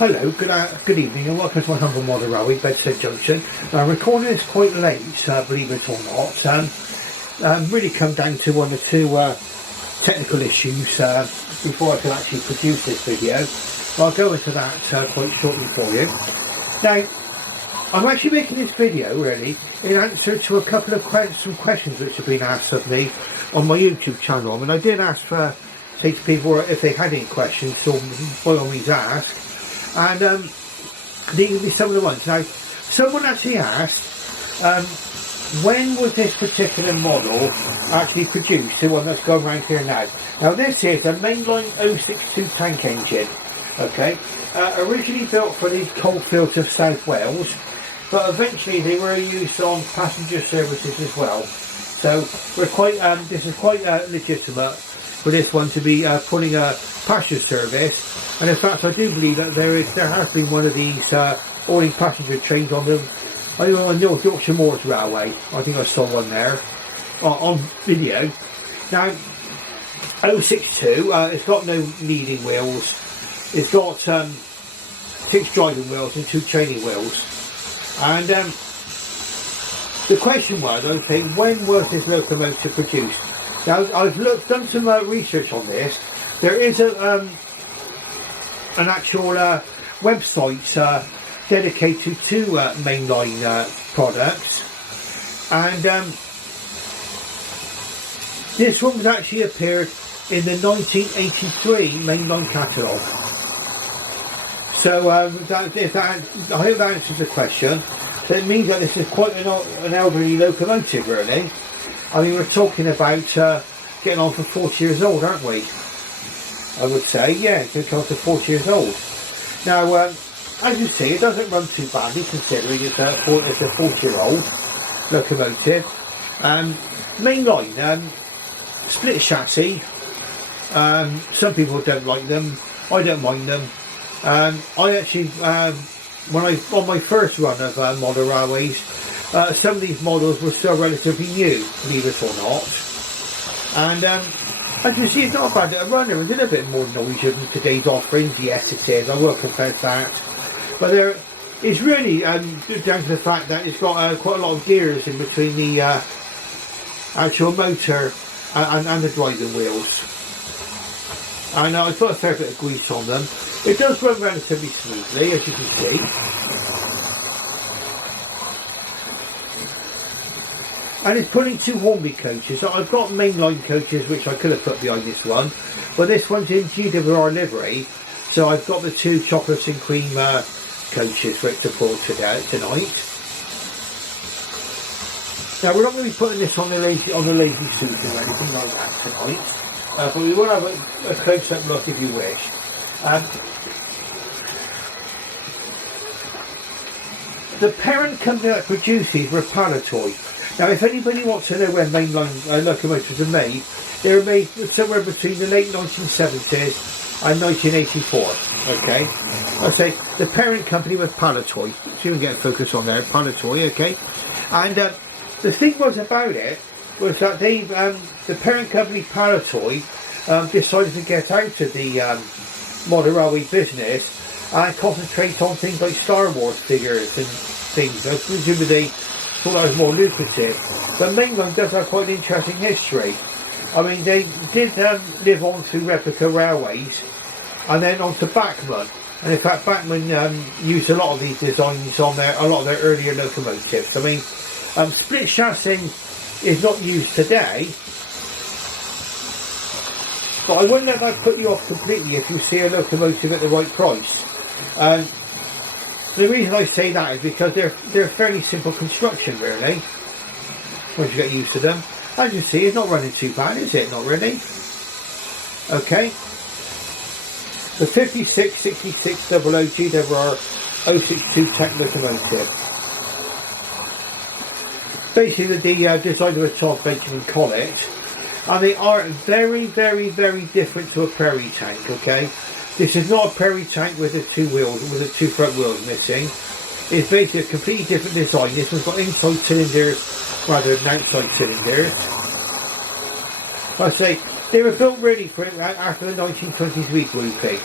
Hello, good evening and welcome to my humble model railway, Bedstead Junction. Now, I'm recording this quite late, believe it or not. Really come down to one or two technical issues before I can actually produce this video. I'll go into that quite shortly for you. Now, I'm actually making this video really in answer to a couple of some questions which have been asked of me on my YouTube channel. I mean, I did ask for say to people if they had any questions, so by all means ask. And these will be some of the ones. Now, someone actually asked, when was this particular model actually produced, the one that's going around here now? Now, this is a Mainline 062 tank engine, okay? Originally built for the coalfields of South Wales, but eventually they were used on passenger services as well. So, we're quite, this is quite legitimate for this one to be putting a passenger service. And in fact, I do believe that there has been one of these hauling passenger trains on the North Yorkshire Moors Railway. I think I saw one there on video. Now, 062, it's got no leading wheels. It's got 6 driving wheels and 2 training wheels. And the question was, okay, when was this locomotive produced? Now, I've done some research on this. There is an actual website dedicated to Mainline products, and this one was actually appeared in the 1983 Mainline catalogue. So I hope that answers the question. So it means that this is quite an elderly locomotive, really. I mean, we're talking about getting on for 40 years old, aren't we? I would say, yeah, it's on to 40 years old. Now, as you see, it doesn't run too badly considering it's a 40-year-old locomotive. Mainline, split chassis. Some people don't like them. I don't mind them. I actually, on my first run of model railways, some of these models were still relatively new, believe it or not. And as you see, it's not a bad runner. It's a little bit more noisier than today's offerings. Yes, it is. I will confess that. But it's really down to the fact that it's got quite a lot of gears in between the actual motor and the driving wheels. And I've put a fair bit of grease on them. It does run relatively smoothly, as you can see. And it's putting 2 Hornby coaches. So I've got Mainline coaches which I could have put behind this one, but this one's in GWR livery, so I've got the 2 chocolates and cream coaches for it to pull tonight. Now, we're not going to be putting this on the lazy suit or anything like that tonight, but we will have a close-up look if you wish. The parent company that produces were Palitoy. Now, if anybody wants to know when Mainline locomotives are made, they were made somewhere between the late 1970s and 1984, okay? I say the parent company was Palitoy, so you can get a focus on there, Palitoy, okay? And the thing was about it was that the parent company Palitoy decided to get out of the model railway business and concentrate on things like Star Wars figures and things. Presumably they thought that was more lucrative. But Mainline does have quite an interesting history. I mean, they did live on through replica railways and then on to Bachmann. And in fact, Bachmann used a lot of these designs on a lot of their earlier locomotives. I mean, split chassis is not used today, but I wouldn't let that put you off completely if you see a locomotive at the right price. The reason I say that is because they're fairly simple construction, really, once you get used to them. As you see, it's not running too bad, is it? Not really. Okay. The 566600 GWR 062 tank locomotive. Basically, the designer was Todd Benjamin Collett, and they are very, very, very different to a prairie tank, okay? This is not a prairie tank with the 2 wheels, with the 2 front wheels missing. It's basically a completely different design. This one's got inside cylinders rather than outside cylinders. I say, they were built really for it after the 1920s regrouping.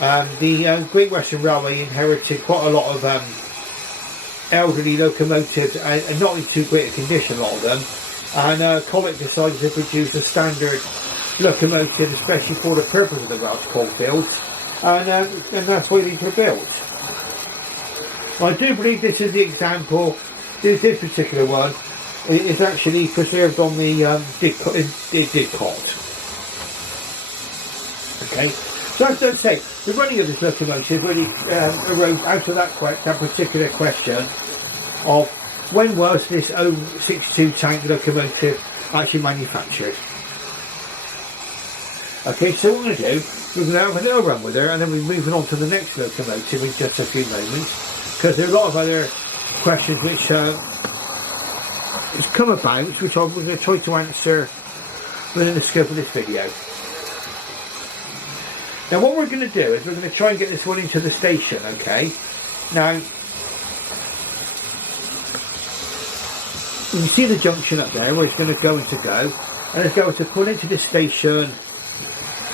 The Great Western Railway inherited quite a lot of elderly locomotives, and not in too great a condition, a lot of them. And Comet decided to produce a standard locomotive, especially for the purpose of the Welsh coalfields, and that's why these were built. I do believe this is the example. This particular one is actually preserved on the Didcot. Okay, so as I say, the running of this locomotive really arose out of that particular question of when was this 062 tank locomotive actually manufactured. Okay, so what we're going to do, we're going to have a little run with her, and then we're moving on to the next locomotive in just a few moments, because there are a lot of other questions which has come about, which I'm going to try to answer within the scope of this video. Now what we're going to do is we're going to try and get this one into the station, okay? Now, you can see the junction up there where it's going to go, and it's going to pull into the station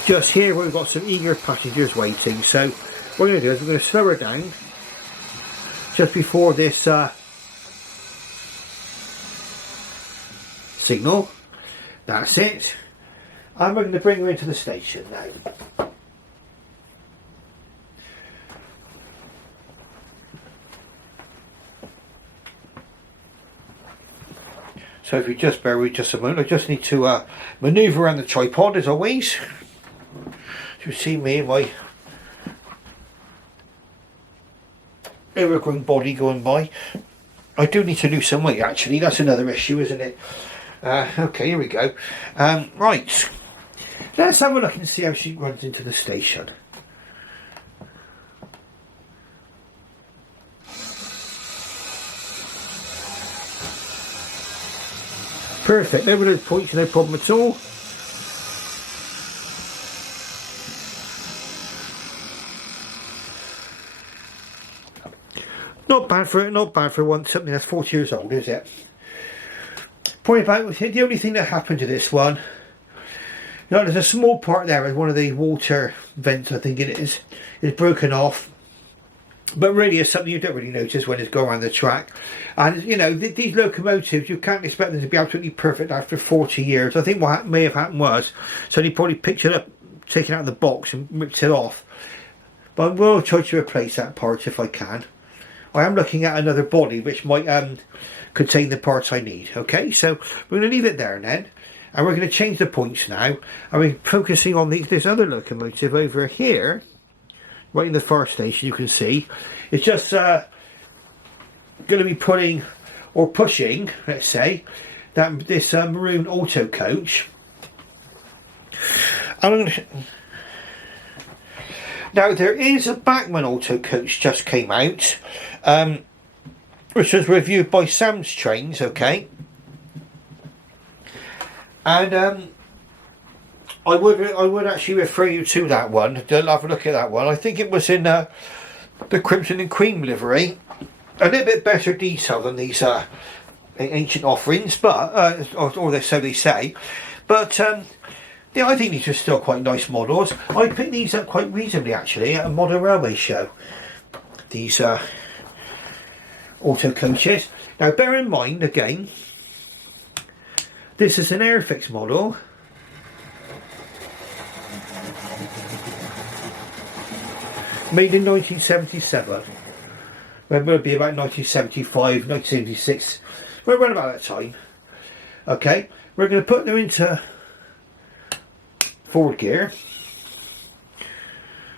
just here where we've got some eager passengers waiting. So what we're going to do is we're going to slow her down just before this signal. That's it. And we're going to bring her into the station now. So if you just bear with just a moment, I just need to manoeuvre around the tripod as always. You see me and my overgrown body going by. I do need to lose some weight actually, that's another issue, isn't it? Okay, here we go. Right, let's have a look and see how she runs into the station. Perfect, over those points, no problem at all. Not bad for something that's 40 years old, is it? Point about the only thing that happened to this one, you know, there's a small part there with one of the water vents, I think it is broken off. But really it's something you don't really notice when it's going around the track. And you know, these locomotives, you can't expect them to be absolutely perfect after 40 years. I think what may have happened was, so they probably picked it up, taken it out of the box and ripped it off. But I will try to replace that part if I can. I am looking at another body which might contain the parts I need. Okay, so we're going to leave it there then. And we're going to change the points now. And we're focusing on this other locomotive over here. Right in the far station, you can see. It's just going to be putting, or pushing, let's say, this maroon auto coach. And I'm going to... Now there is a Bachmann auto coach just came out, which was reviewed by Sam's Trains, okay. And I would actually refer you to that one. Have a look at that one. I think it was in the Crimson and Cream livery. A little bit better detail than these ancient offerings, but or so they say. But yeah, I think these are still quite nice models. I picked these up quite reasonably actually at a modern railway show. These auto coaches. Now bear in mind again, this is an Airfix model. Made in 1977. Well, it would be about 1975, 1976. We're around about that time. Okay, we're going to put them into forward gear.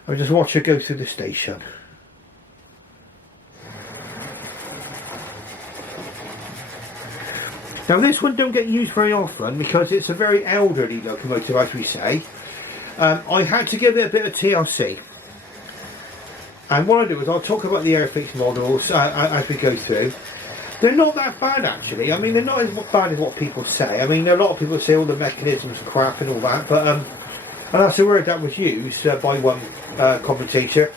I'll just watch her go through the station. Now this one don't get used very often because it's a very elderly locomotive, as we say. I had to give it a bit of TLC. And what I do is I'll talk about the Airfix models as we go through. They're not that bad actually. I mean, they're not as bad as what people say. I mean, a lot of people say all the mechanisms are crap and all that, but and that's a word that was used by one commentator.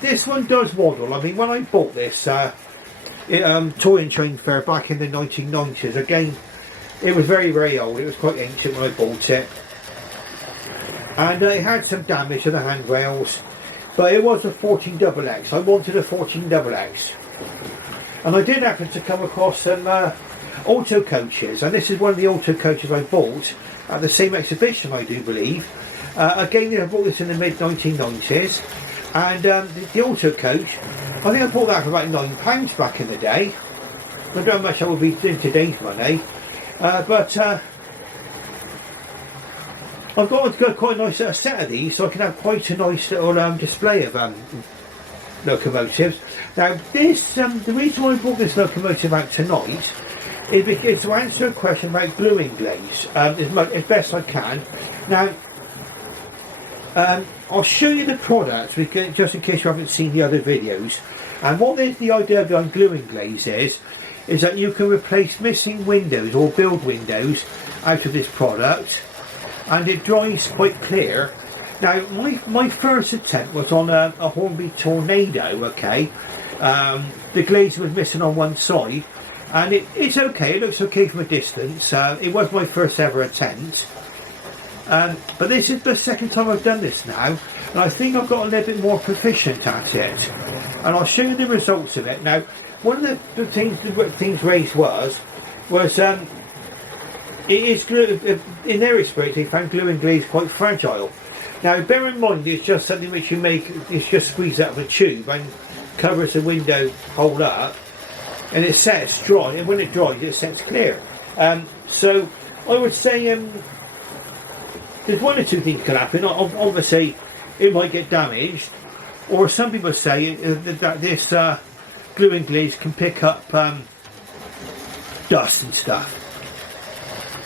This one does waddle. I mean, when I bought this toy and train fair back in the 1990s, again, it was very, very old. It was quite ancient when I bought it. And it had some damage to the handrails. but it was a 14XX. I wanted a 14XX, and I did happen to come across some auto coaches, and this is one of the auto coaches I bought at the same exhibition, I do believe. Again, I bought this in the mid 1990s, and the auto coach, I think I bought that for about £9 back in the day. I don't know how much that would be in today's money, but I've got quite a nice set of these, so I can have quite a nice little display of locomotives. Now this, the reason why I brought this locomotive out tonight is because to answer a question about gluing glaze as best I can. Now I'll show you the product just in case you haven't seen the other videos. And what the idea behind gluing glaze is that you can replace missing windows or build windows out of this product, and it dries quite clear. Now my first attempt was on a Hornby Tornado, okay. The glaze was missing on one side, and it's okay, it looks okay from a distance. It was my first ever attempt, but this is the second time I've done this now, and I think I've got a little bit more proficient at it, and I'll show you the results of it. Now one of the things raised was it is in their experience they found gluing glaze quite fragile. Now bear in mind it's just something which you make, it's just squeezed out of a tube and covers the window hole up, and it sets dry, and when it dries it sets clear. So I would say there's one or two things can happen. Obviously it might get damaged, or some people say that this gluing glaze can pick up dust and stuff.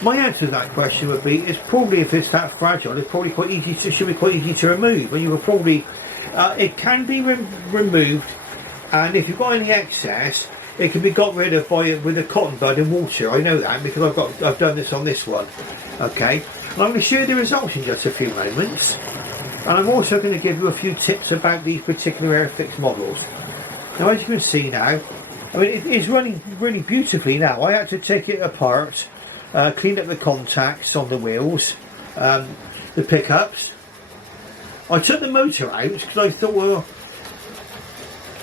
My answer to that question would be, it's probably, if it's that fragile, it's probably quite easy to, should be quite easy to remove. And you will probably, it can be removed, and if you've got any excess, it can be got rid of with a cotton bud and water. I know that because I've done this on this one. Okay, and I'm going to show you the results in just a few moments, and I'm also going to give you a few tips about these particular Airfix models. Now, as you can see now, I mean it's running really beautifully now. I had to take it apart. Cleaned up the contacts on the wheels, the pickups. I took the motor out because I thought, well,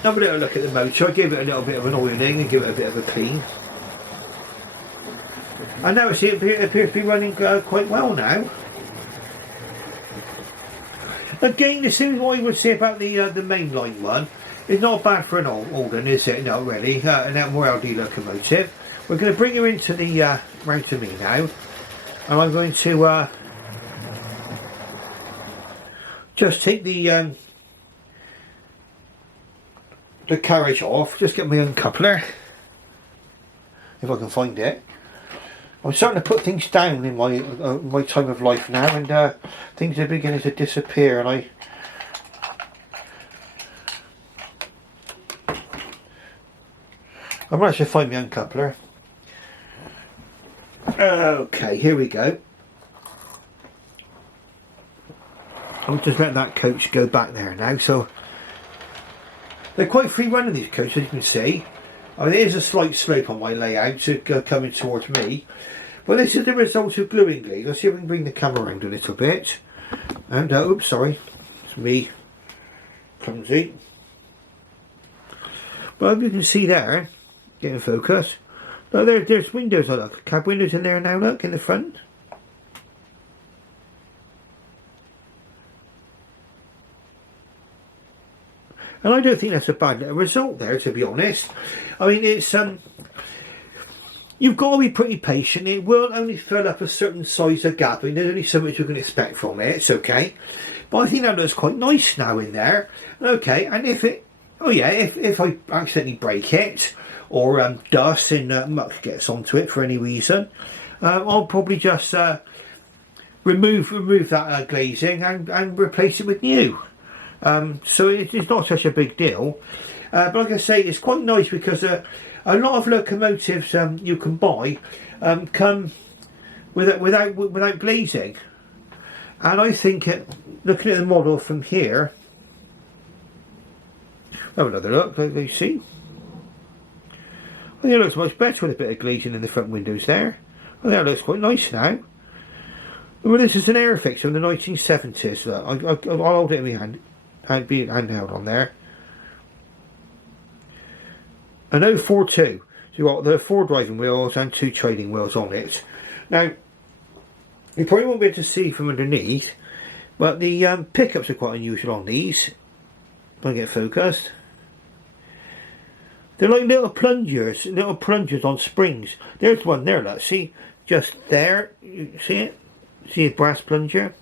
have a little look at the motor. I gave it a little bit of an oiling and give it a bit of a clean. And now it appears to be running quite well now. Again, this is what I would say about the Mainline one. It's not bad for an old one, is it? No, really. An LD locomotive. We're going to bring her into the round to me now, and I'm going to just take the carriage off. Just get my uncoupler, if I can find it. I'm starting to put things down in my time of life now, and things are beginning to disappear, and I'm going to actually find my uncoupler. Okay, here we go. I'll just let that coach go back there now. So they're quite free running, these coaches, as you can see. I mean, there is a slight slope on my layout coming towards me, but this is the result of gluing glaze. Let's see if we can bring the camera around a little bit. And oops, sorry, it's me, clumsy. But as you can see there, getting focus. Oh, there's windows, oh, look. Cab windows in there now, look, in the front. And I don't think that's a bad result there, to be honest. I mean, it's you've got to be pretty patient. It will only fill up a certain size of gap. I mean, there's only so much you can expect from it. It's okay. But I think that looks quite nice now in there. Okay, and if I accidentally break it, or dust and muck gets onto it for any reason, I'll probably just remove that glazing and replace it with new. So it's not such a big deal. But like I say, it's quite nice because a lot of locomotives you can buy come without glazing, and I think looking at the model from here, have another look. Like you see, I think it looks much better with a bit of glazing in the front windows there. I think that looks quite nice now. Well, this is an Airfix from the 1970s. Look, I'll hold it in my hand. handheld on there. An 042. So you've got the 4 driving wheels and 2 trailing wheels on it. Now, you probably won't be able to see from underneath, but the pickups are quite unusual on these. If I get focused. They're like little plungers on springs. There's one there, look, see? Just there, you see it? See a brass plunger?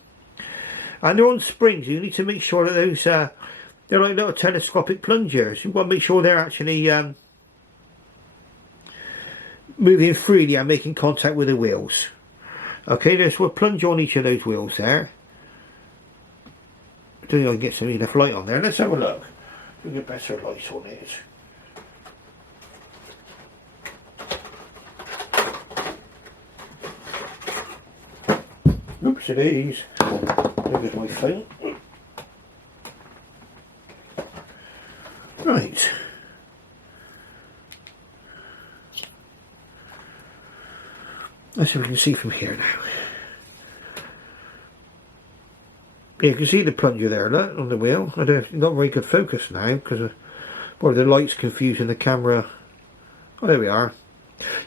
And they're on springs. You need to make sure that those, they're like little telescopic plungers. You've got to make sure they're actually moving freely and making contact with the wheels. Okay, there's a plunger on each of those wheels there. I don't think I can get some enough light on there. Let's have a look. We'll get better light on it. Oops, it is. There's my phone. Right. Let's see if we can see from here now. Yeah, you can see the plunger there, look, on the wheel. I don't, not very good focus now because the light's confusing the camera. Oh, there we are.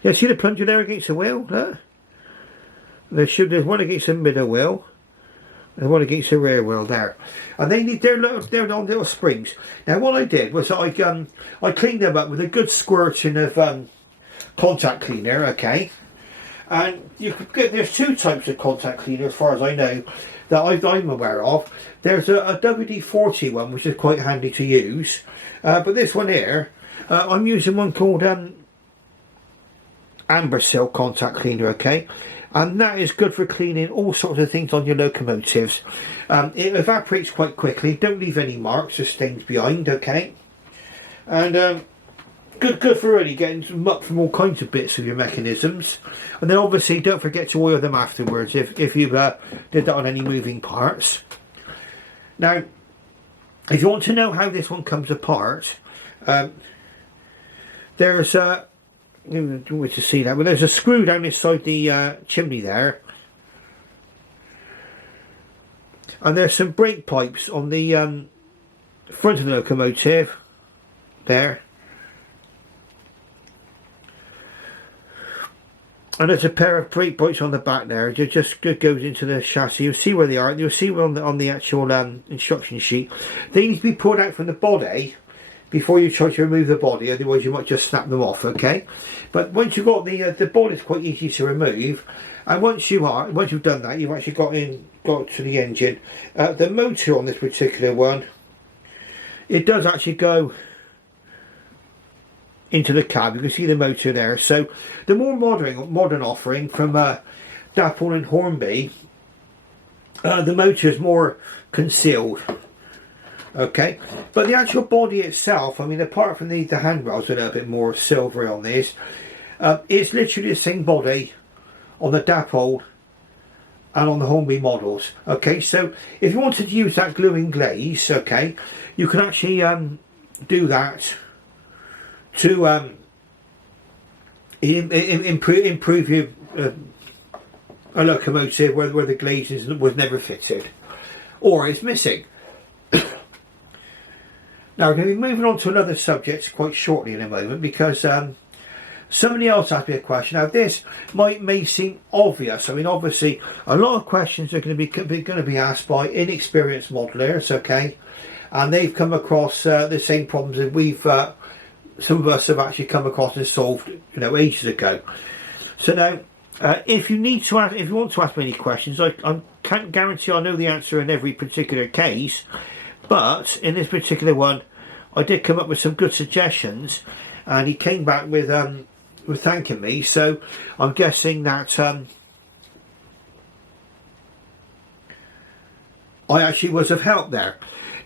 Yeah, see the plunger there against the wheel, look. There's one against the middle wheel and one against the rear wheel there, and they're on little springs. Now what I did was I cleaned them up with a good squirting of contact cleaner, okay. And you could get, there's 2 types of contact cleaner as far as I know that I'm aware of. There's a WD-40 one which is quite handy to use, but this one here, I'm using one called Ambersil contact cleaner, okay. And that is good for cleaning all sorts of things on your locomotives. It evaporates quite quickly, don't leave any marks or stains behind, okay. And good for really getting some muck from all kinds of bits of your mechanisms. And then obviously don't forget to oil them afterwards if you did that on any moving parts. Now, if you want to know how this one comes apart, there's a... You want to see that? Well, there's a screw down inside the chimney there, and there's some brake pipes on the front of the locomotive there, and there's a pair of brake pipes on the back there. It just goes into the chassis. You'll see where they are. You'll see on the actual instruction sheet. They need to be pulled out from the body before you try to remove the body, otherwise you might just snap them off, okay. But once you've got the body's quite easy to remove, and once you've done that, you've actually got to the engine. The motor on this particular one, it does actually go into the cab. You can see the motor there. So the more modern offering from Dapple and Hornby, the motor is more concealed. Okay, but the actual body itself, I mean, apart from the handrails are a little bit more silvery on this, it's literally the same body on the Dapple and on the Hornby models. Okay, so if you wanted to use that gluing glaze, okay, you can actually do that to improve your a locomotive where the glaze was never fitted or is missing. Now we're going to be moving on to another subject quite shortly in a moment, because somebody else asked me a question. Now this may seem obvious. I mean, obviously a lot of questions are going to be asked by inexperienced modelers, okay, and they've come across the same problems that we've some of us have actually come across and solved, you know, ages ago. So now if you want to ask me any questions, I can't guarantee I know the answer in every particular case. But in this particular one, I did come up with some good suggestions, and he came back with thanking me. So I'm guessing that I actually was of help there.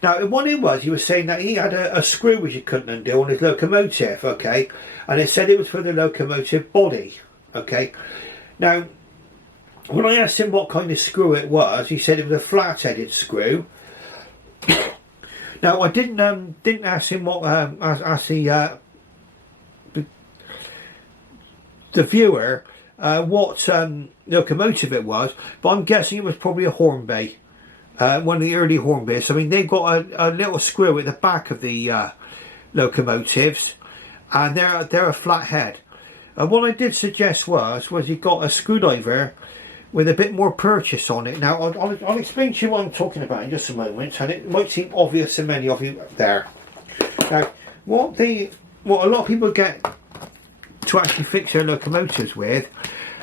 Now, what it was, he was saying that he had a screw which he couldn't undo on his locomotive, okay, and it said it was for the locomotive body, okay. Now, when I asked him what kind of screw it was, he said it was a flat-headed screw. Now I didn't ask him what ask the viewer what locomotive it was, but I'm guessing it was probably a Hornby one of the early Hornbys. I mean, they've got a little screw at the back of the locomotives, and they're a flat head. And what I did suggest was you got a screwdriver with a bit more purchase on it. Now I'll explain to you what I'm talking about in just a moment, and it might seem obvious to many of you there. Now what a lot of people get to actually fix their locomotives with,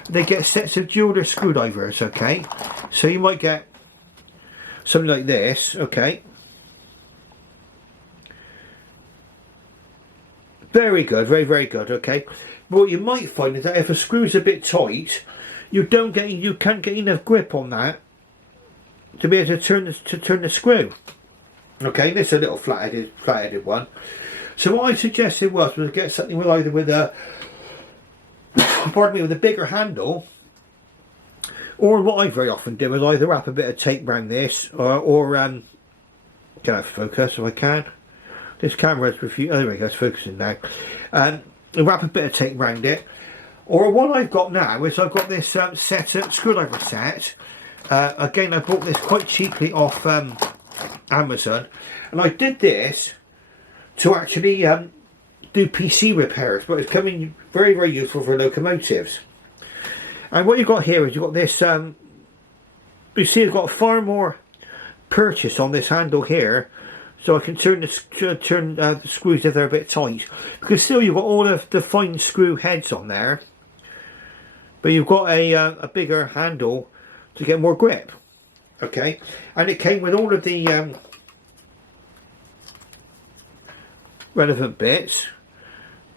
they get sets of jeweler screwdrivers, okay? So you might get something like this, okay? Very good, very, very good, okay? But what you might find is that if a screw's a bit tight, you can't get enough grip on that to be able to turn the screw. Okay, this is a little flat-headed one. So what I suggested was to get something with either with a pardon me, with a bigger handle, or what I very often do is either wrap a bit of tape around this, or can I focus if I can? This camera's refusing. Oh, there we go, it's focusing now. Wrap a bit of tape around it. Or what I've got now is I've got this screwdriver set. Again, I bought this quite cheaply off Amazon, and I did this to actually do PC repairs, but it's coming very, very useful for locomotives. And what you've got here is you've got this. You see, I've got far more purchase on this handle here, so I can turn the screws if they're a bit tight. Because still, you've got all of the fine screw heads on there. But you've got a bigger handle to get more grip, okay? And it came with all of the relevant bits,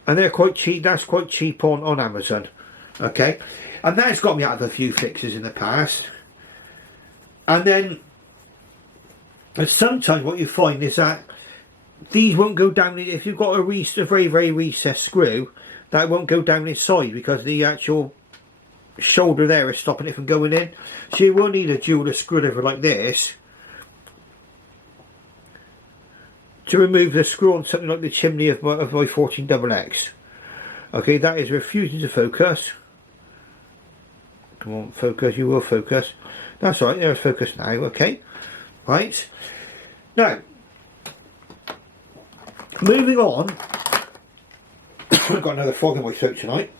and they're quite cheap. That's quite cheap on Amazon, okay? And that's got me out of a few fixes in the past. And then sometimes what you find is that these won't go down if you've got a very, very recessed screw. That won't go down inside because the actual shoulder there is stopping it from going in. So you will need a jeweler screwdriver like this to remove the screw on something like the chimney of my 14XX. Okay, that is refusing to focus. Come on, focus, you will focus. That's right, there's focus now, okay. Right, now moving on. I've got another frog in my throat tonight.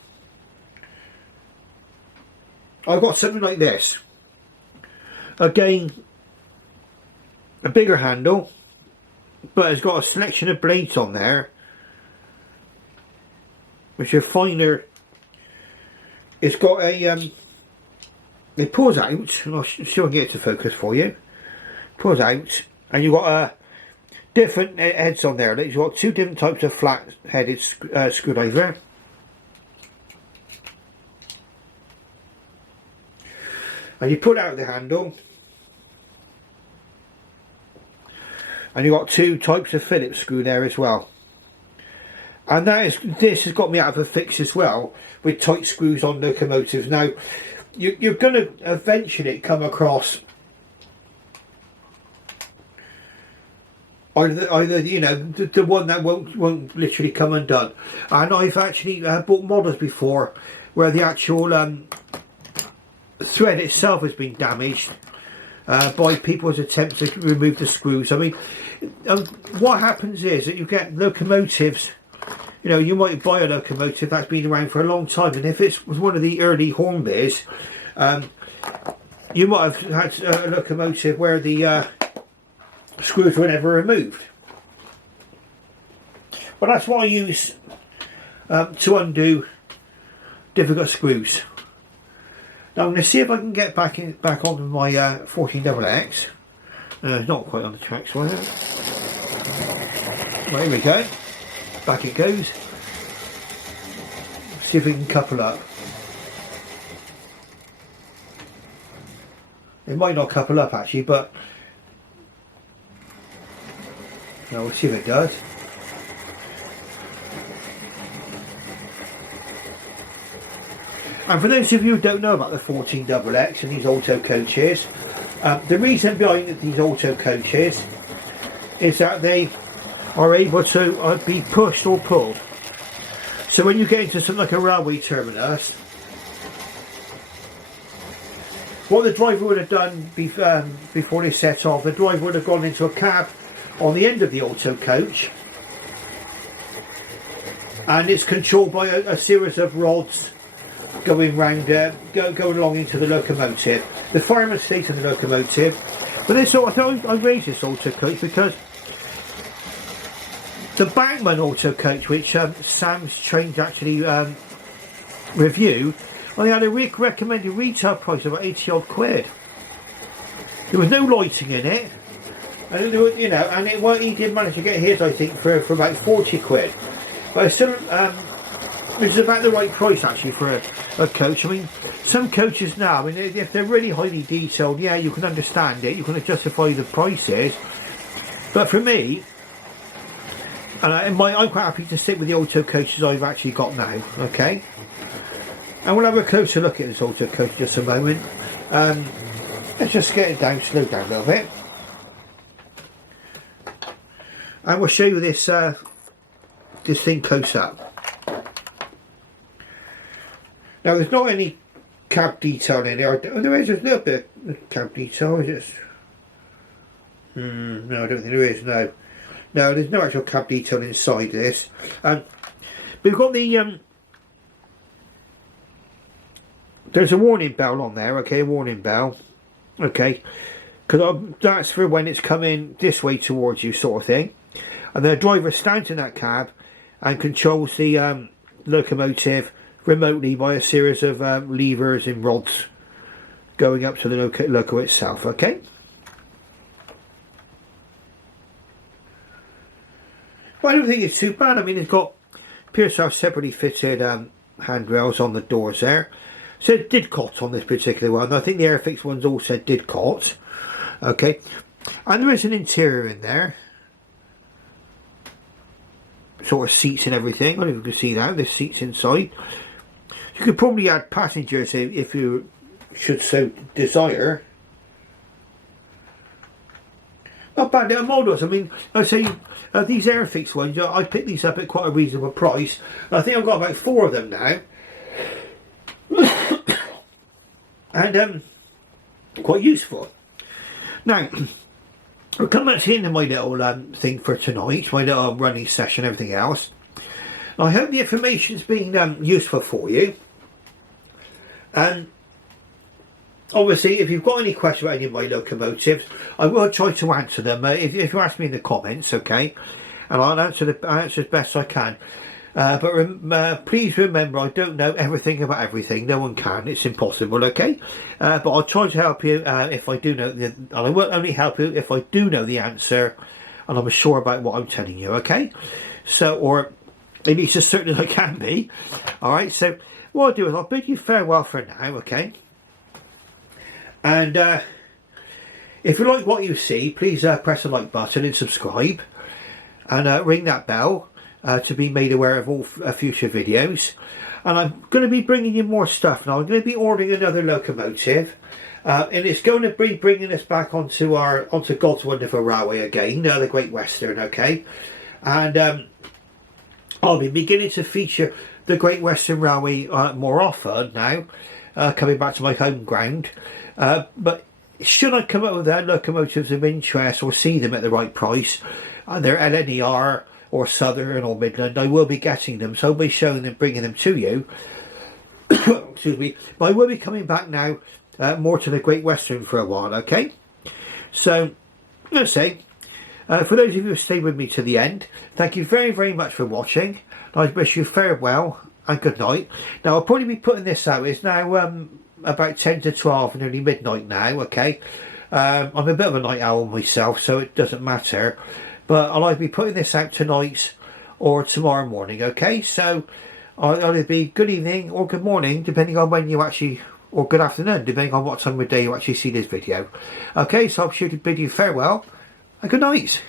I've got something like this. Again, a bigger handle, but it's got a selection of blades on there which are finer. It's got a it pulls out, and I'll see if I can get it to focus for you. Pulls out, and you've got different heads on there. You've got two different types of flat-headed screwdriver. And you pull out the handle, and you've got two types of Phillips screw there as well. And this has got me out of a fix as well, with tight screws on locomotives. Now, you're going to eventually come across either you know the one that won't literally come undone. And I've actually bought models before where the actual thread itself has been damaged by people's attempts to remove the screws. I mean, what happens is that you get locomotives. You know, you might buy a locomotive that's been around for a long time, and if it was one of the early Hornbys, you might have had a locomotive where the screws were never removed. But that's what I use to undo difficult screws. Now I'm going to see if I can get back onto my 14XX. Not quite on the tracks, was it? Well, here we go. Back it goes. See if we can couple up. It might not couple up actually, but no, we'll see if it does. And for those of you who don't know about the 14XX and these auto coaches, the reason behind these auto coaches is that they are able to be pushed or pulled. So when you get into something like a railway terminus, what the driver would have done before they set off, the driver would have gone into a cab on the end of the auto coach, and it's controlled by a series of rods going round, going along into the locomotive. The fireman stays in the locomotive, but this I raised this auto coach because the Bankman auto coach, which Sam's trained to actually review, I had a recommended retail price of about 80 odd quid. There was no lighting in it, and there was, you know, and he did manage to get his, I think, for about 40 quid. But it's still, which is about the right price actually for a coach. I mean, some coaches now, I mean, if they're really highly detailed, yeah, you can understand it, you can justify the prices. But for me, I'm quite happy to stick with the auto coaches I've actually got now. Okay. And we'll have a closer look at this auto coach in just a moment. Let's just get it down, slow down a little bit. And we'll show you this this thing close up. Now there's not any cab detail in there. There is a little bit of cab detail, is it? No, I don't think there is, no. No, there's no actual cab detail inside this. We've got the there's a warning bell on there, okay, a warning bell, okay, because that's for when it's coming this way towards you, sort of thing. And the driver stands in that cab and controls the locomotive remotely by a series of levers and rods going up to the loco itself, okay. Well, I don't think it's too bad. I mean, it's got appears to have separately fitted handrails on the doors there. So it Didcot on this particular one. I think the Airfix ones all said Didcot. Okay. And there is an interior in there. Sort of seats and everything. I don't know if you can see that. There's seats inside. You could probably add passengers if you should so desire. Not bad little models. I mean, I say these Airfix ones, I picked these up at quite a reasonable price. I think I've got about 4 of them now. And quite useful. Now, we'll come back to the end of my little thing for tonight, my little running session, everything else. I hope the information's been useful for you. And obviously, if you've got any questions about any of my locomotives, I will try to answer them. If you ask me in the comments, okay, and I'll answer as best I can. But please remember, I don't know everything about everything. No one can. It's impossible, okay? But I'll try to help you if I do know. And I will only help you if I do know the answer, and I'm sure about what I'm telling you, okay? So, or at least as certain as I can be. All right. So what I'll do is I'll bid you farewell for now, okay? And if you like what you see, please press the like button and subscribe, and ring that bell to be made aware of all future videos. And I'm going to be bringing you more stuff now. I'm going to be ordering another locomotive, and it's going to be bringing us back onto God's Wonderful Railway again, the Great Western, okay? And I'll be beginning to feature the Great Western Railway more often now, coming back to my home ground. But should I come up with locomotives of interest or see them at the right price, and they're LNER or Southern or Midland, I will be getting them, so I'll be showing them, bringing them to you. Excuse me. But I will be coming back now more to the Great Western for a while, okay? So, let's say, for those of you who stayed with me to the end, thank you very, very much for watching. I wish you farewell and good night. Now, I'll probably be putting this out. It's now about 10 to 12, nearly midnight now, okay? I'm a bit of a night owl myself, so it doesn't matter. But I'll either be putting this out tonight or tomorrow morning, okay? So I'll either be good evening or good morning, depending on when you actually, or good afternoon, depending on what time of day you actually see this video. Okay, so I'll shoot to bid you farewell and good night.